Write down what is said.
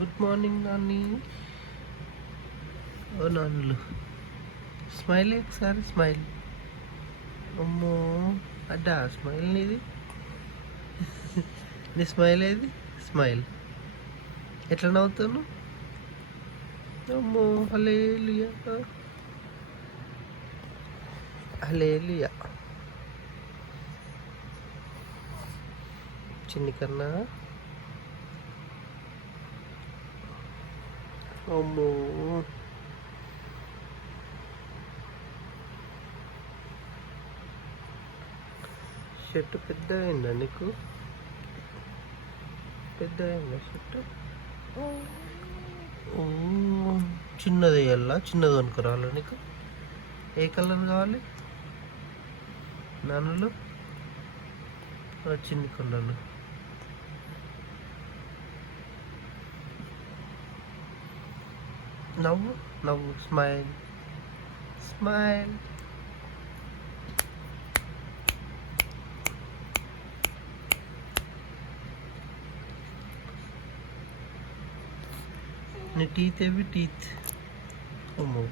Good morning Nani. ఓ నాన్నులు smile ఒకసారి స్మైల్. అమ్మో అడ్డా స్మైల్ నీది. నీ స్మైల్ ఏది? స్మైల్ ఎట్లా నవ్వుతాను? అమ్మో హల్లెలూయా హల్లెలూయా. చిన్ని కన్నా అమ్మో షర్ట్ పెద్ద అయిందా నీకు? పెద్ద అయిందా షర్ట్? చిన్నది వేయాలా? చిన్నది కొనుక్కరావాలా నీకు? ఏ కలర్ కావాలి నాన్నలు? చిన్ని కొండలు. నవ్వు నవ్వు స్మైల్ స్మైల్. నీ టీత్ ఏవి? టీత్. అమ్మో